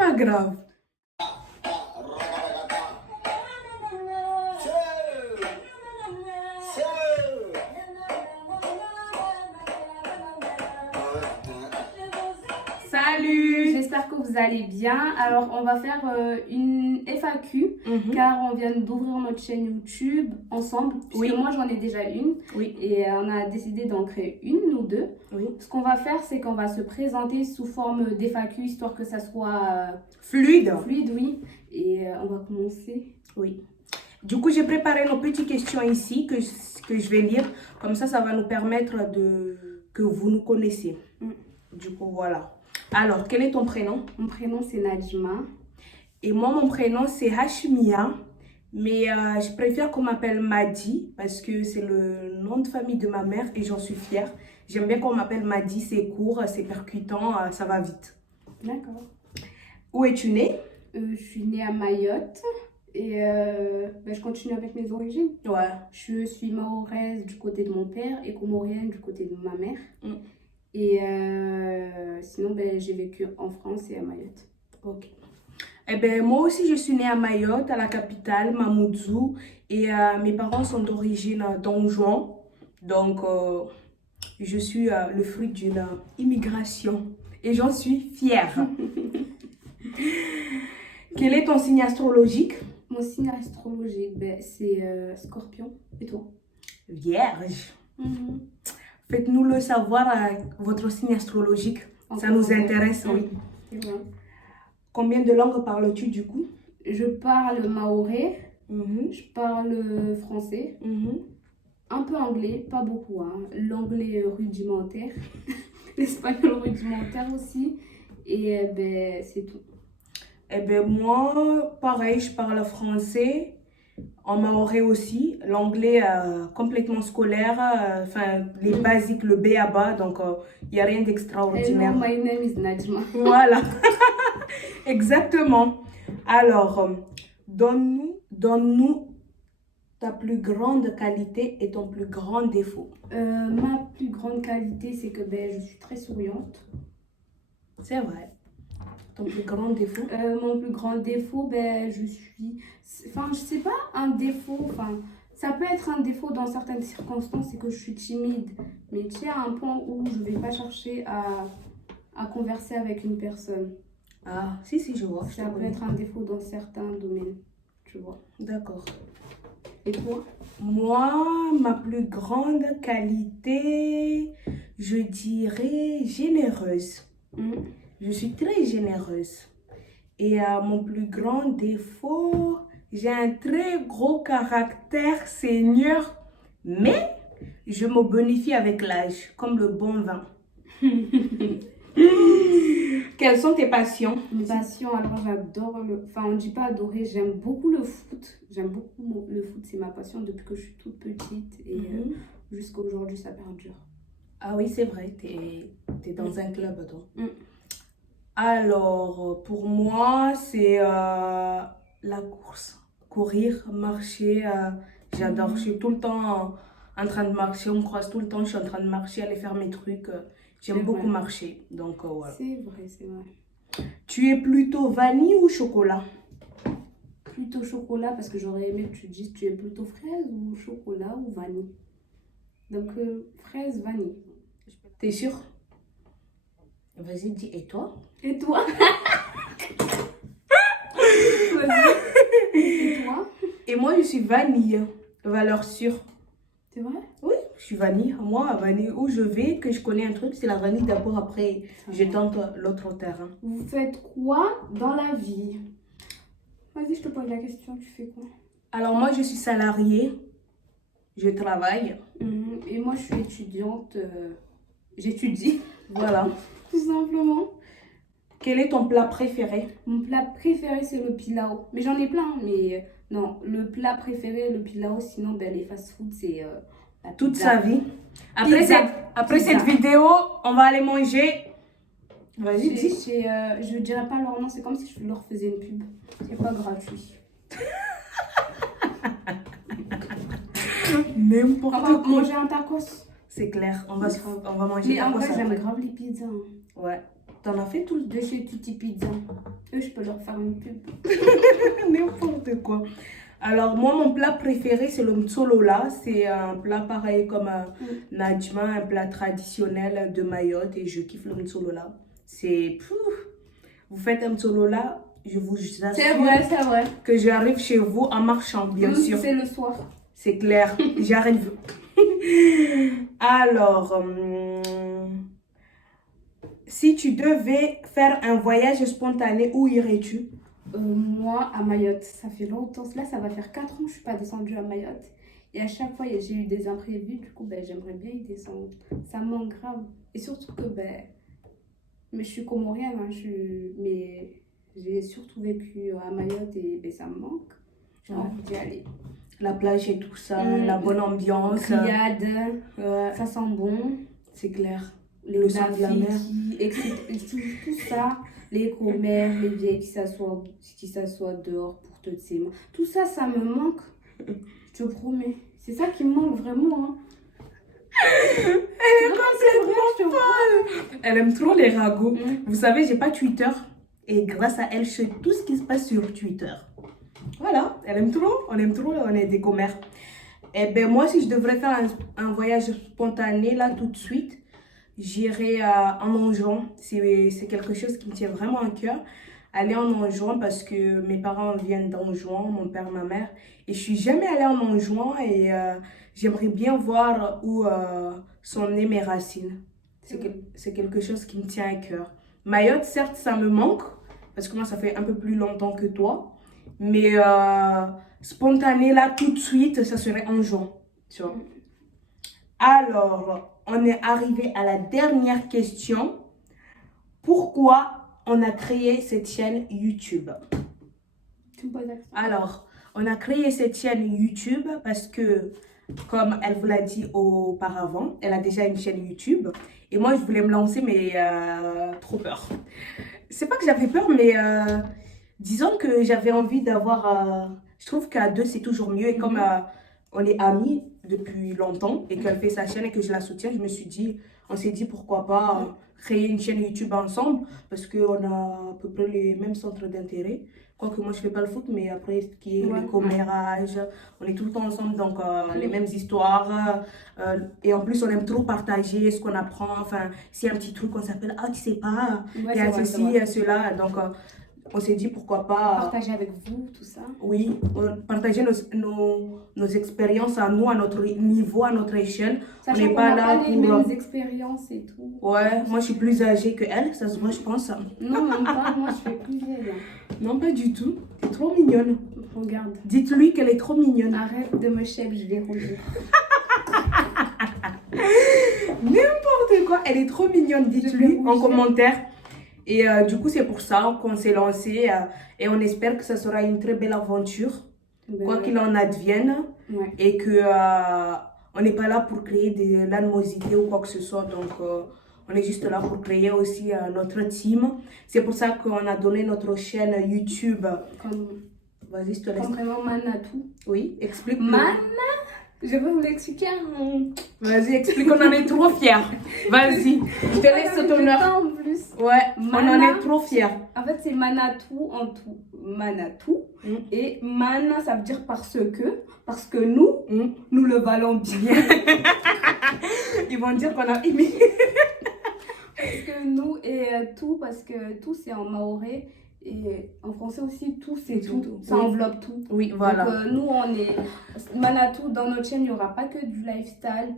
pas grave. Salut! J'espère que vous allez bien. Alors, on va faire une FAQ car on vient d'ouvrir notre chaîne YouTube ensemble. Puisque moi, j'en ai déjà une. Oui. Et on a décidé d'en créer une ou deux. Oui. Ce qu'on va faire, c'est qu'on va se présenter sous forme d'FAQ histoire que ça soit fluide. Fluide, oui. Et on va commencer. Oui. Du coup, j'ai préparé nos petites questions ici que je vais lire. Comme ça va nous permettre que vous nous connaissiez. Du coup, voilà. Alors, quel est ton prénom? Mon prénom, c'est Najma. Et moi, mon prénom, c'est Hashimia. Mais je préfère qu'on m'appelle Madi parce que c'est le nom de famille de ma mère et j'en suis fière. J'aime bien qu'on m'appelle Madi, c'est court, c'est percutant, ça va vite. D'accord. Où es-tu née? Je suis née à Mayotte. Et je continue avec mes origines. Ouais. Je suis mahoraise du côté de mon père et comorienne du côté de ma mère. Et sinon, j'ai vécu en France et à Mayotte. Ok. Eh ben, moi aussi, je suis née à Mayotte, à la capitale, Mamoudzou. Et mes parents sont d'origine d'Anjouan. Donc, je suis le fruit d'une immigration. Et j'en suis fière. Quel est ton signe astrologique? Mon signe astrologique, c'est Scorpion. Et toi? Vierge. Faites-nous le savoir, votre signe astrologique. Ça nous intéresse, oui. Combien de langues parles-tu du coup? Je parle mahorais, je parle français, un peu anglais, pas beaucoup. L'anglais rudimentaire, l'espagnol rudimentaire aussi. Et c'est tout. Eh ben moi, pareil, je parle français, en mahorais aussi, l'anglais complètement scolaire, enfin les basiques, le B à bas, donc il n'y a rien d'extraordinaire. Hello, my name is Najma. Voilà, exactement. Alors, donne-nous ta plus grande qualité et ton plus grand défaut. Ma plus grande qualité, c'est que je suis très souriante. C'est vrai. Ton plus grand défaut? Mon plus grand défaut, je suis... Enfin, je sais pas, un défaut, enfin... Ça peut être un défaut dans certaines circonstances, c'est que je suis timide. Mais tu sais, à un point où je vais pas chercher à converser avec une personne. Ah, si, je vois. Ça peut être un défaut dans certains domaines, tu vois. D'accord. Et toi? Moi, ma plus grande qualité, je dirais généreuse. Je suis très généreuse. Et mon plus grand défaut, j'ai un très gros caractère seigneur, mais je me bonifie avec l'âge, comme le bon vin. Quelles sont tes passions? Mes passions, alors j'adore le... Enfin, on ne dit pas adorer, j'aime beaucoup le foot. J'aime beaucoup le foot, c'est ma passion depuis que je suis toute petite. Et jusqu'à aujourd'hui, ça perdure. Ah oui, c'est vrai, t'es dans un club, toi. Alors, pour moi, c'est la course. Courir, marcher, j'adore. Je suis tout le temps en train de marcher, on me croise tout le temps, je suis en train de marcher, aller faire mes trucs. J'aime beaucoup marcher, donc voilà. C'est vrai, c'est vrai. Tu es plutôt vanille ou chocolat? Plutôt chocolat, parce que j'aurais aimé que tu dises tu es plutôt fraise ou chocolat ou vanille. Donc, fraise, vanille. T'es sûre? Vas-y, dis, et toi? Et toi? Et toi? Et moi, je suis vanille, valeur sûre. C'est vrai? Oui, je suis vanille. Moi, vanille, où je vais, que je connais un truc, c'est la vanille d'abord, après, je tente l'autre terrain. Vous faites quoi dans la vie? Vas-y, je te pose la question, tu fais quoi? Alors, moi, je suis salariée, je travaille. Et moi, je suis étudiante, j'étudie. Voilà. Tout simplement. Quel est ton plat préféré? Mon plat préféré, c'est le pilau. Mais j'en ai plein, mais non, le plat préféré, le pilau. Sinon, les fast-food, c'est toute sa vie. Après cette vidéo, on va aller manger. Vas-y, dis. Je ne dirais pas leur nom, c'est comme si je leur faisais une pub. C'est pas gratuit. N'importe quoi. On va manger un tacos. C'est clair, on va manger. Mais en vrai, j'aime grave les pizzas. Ouais. T'en as fait tout le De chez Tutti Pizza. Eux, je peux leur faire une pub. n'importe quoi. Alors, moi, mon plat préféré, c'est le mtsolola. C'est un plat pareil comme Najma, un plat traditionnel de Mayotte. Et je kiffe le mtsolola. C'est... Vous faites un mtsolola, je vous assure C'est vrai. que j'arrive chez vous en marchant, bien sûr. C'est le soir. C'est clair, j'arrive. Alors, si tu devais faire un voyage spontané, où irais-tu? Moi, à Mayotte, ça fait longtemps. Là, ça va faire 4 ans que je ne suis pas descendue à Mayotte. Et à chaque fois, j'ai eu des imprévus. Du coup, j'aimerais bien y descendre. Ça me manque grave. Et surtout que mais je suis comorienne, hein, mais j'ai surtout vécu à Mayotte et ça me manque. J'ai envie d'y aller. La plage et tout ça, la bonne ambiance. Criade, ça sent bon. C'est clair. Le sang de la mer. Tout ça, les commères, les vieilles qui s'assoient dehors pour te tsema. Tout ça, ça me manque. Je te promets. C'est ça qui me manque vraiment. Hein. Elle est complètement folle. Elle aime trop les ragots. Vous savez, j'ai pas Twitter. Et grâce à elle, je sais tout ce qui se passe sur Twitter. Voilà, elle aime trop. On aime trop, on est des commères. Et moi, si je devrais faire un voyage spontané, là, tout de suite, j'irai en Anjouan. C'est quelque chose qui me tient vraiment à cœur. Aller en Anjouan parce que mes parents viennent d'Anjouan, mon père, ma mère. Et je suis jamais allée en Anjouan et j'aimerais bien voir où sont nées mes racines. C'est quelque chose qui me tient à cœur. Mayotte, certes, ça me manque parce que moi, ça fait un peu plus longtemps que toi. Mais spontané, là, tout de suite, ça serait Anjouan. Tu vois. Alors, on est arrivé à la dernière question. Pourquoi on a créé cette chaîne YouTube? Alors, on a créé cette chaîne YouTube parce que, comme elle vous l'a dit auparavant, elle a déjà une chaîne YouTube. Et moi, je voulais me lancer, mais trop peur. C'est pas que j'avais peur, mais disons que j'avais envie d'avoir... je trouve qu'à deux, c'est toujours mieux. Et comme on est amis depuis longtemps et qu'elle fait sa chaîne et que je la soutiens, on s'est dit pourquoi pas créer une chaîne YouTube ensemble parce qu'on a à peu près les mêmes centres d'intérêt. Quoique moi je fais pas le foot, mais après ce qui est le commérage, on est tout le temps ensemble, donc les mêmes histoires. Et en plus on aime trop partager ce qu'on apprend. Enfin, s'il y a un petit truc qu'on s'appelle, ah tu sais pas, il y a ceci, il y a cela. Donc on s'est dit pourquoi pas... Partager avec vous, tout ça. Oui, partager nos expériences à nous, à notre niveau, à notre échelle. On n'est pas là pour... les mêmes expériences et tout. Ouais, moi je suis plus âgée que elle, ça se voit, je pense. Non, même pas, moi je suis plus vieille. Non, pas du tout. T'es trop mignonne. Regarde. Dites-lui qu'elle est trop mignonne. Arrête de me chèvre, je vais rougir. N'importe quoi, elle est trop mignonne, dites-lui en commentaire. Et du coup, c'est pour ça qu'on s'est lancé et on espère que ça sera une très belle aventure, quoi qu'il en advienne, et que on n'est pas là pour créer de l'animosité ou quoi que ce soit. Donc, on est juste là pour créer aussi notre team. C'est pour ça qu'on a donné notre chaîne YouTube. Vas-y, je te laisse. Comme vraiment Manatou. Oui, explique. Je vais vous l'expliquer. Vas-y, explique, on en est trop fiers. Vas-y, je te laisse cet honneur. En plus. Ouais, on en est trop fiers. En fait, c'est Manatou en tout. Manatou. Et Mana, ça veut dire parce que nous, nous le valons bien. Ils vont dire qu'on a aimé. Parce que nous et tout, parce que tout c'est en maoré. Et en français aussi, tout c'est tout. Ça enveloppe tout. Oui, voilà. Donc nous, on est Manatou. Dans notre chaîne, il n'y aura pas que du lifestyle,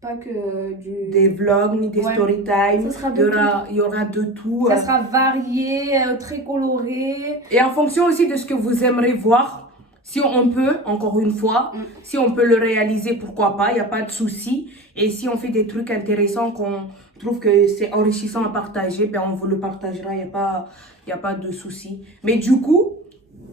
pas que des vlogs, ni des story time. Il y aura de tout. Ça sera varié, très coloré. Et en fonction aussi de ce que vous aimeriez voir. Si on peut, encore une fois, si on peut le réaliser, pourquoi pas, il n'y a pas de souci. Et si on fait des trucs intéressants qu'on trouve que c'est enrichissant à partager, on vous le partagera, il n'y a pas de souci. Mais du coup,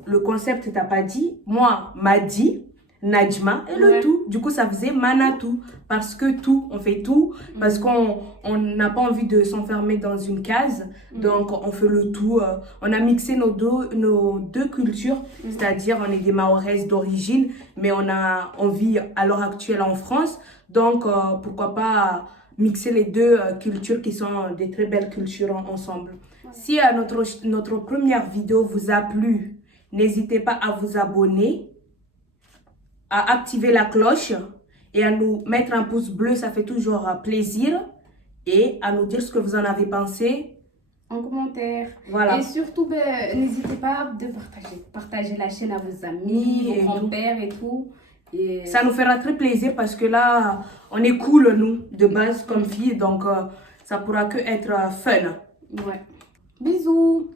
le concept, t'as pas dit, moi, m'a dit, Najma et le tout. Du coup, ça faisait Manatou. Parce que tout, on fait tout. Parce qu'on n'a pas envie de s'enfermer dans une case. Donc, on fait le tout. On a mixé nos deux cultures. C'est-à-dire, on est des Mahoraises d'origine. Mais on vit à l'heure actuelle en France. Donc, pourquoi pas mixer les deux cultures qui sont des très belles cultures ensemble. Ouais. Si notre première vidéo vous a plu, n'hésitez pas à vous abonner, à activer la cloche et à nous mettre un pouce bleu, ça fait toujours plaisir. Et à nous dire ce que vous en avez pensé. En commentaire. Voilà. Et surtout, n'hésitez pas de partager la chaîne à vos amis, vos grands-pères et tout. Et... ça nous fera très plaisir parce que là, on est cool, nous, de base, comme filles. Donc, ça pourra que être fun. Ouais. Bisous.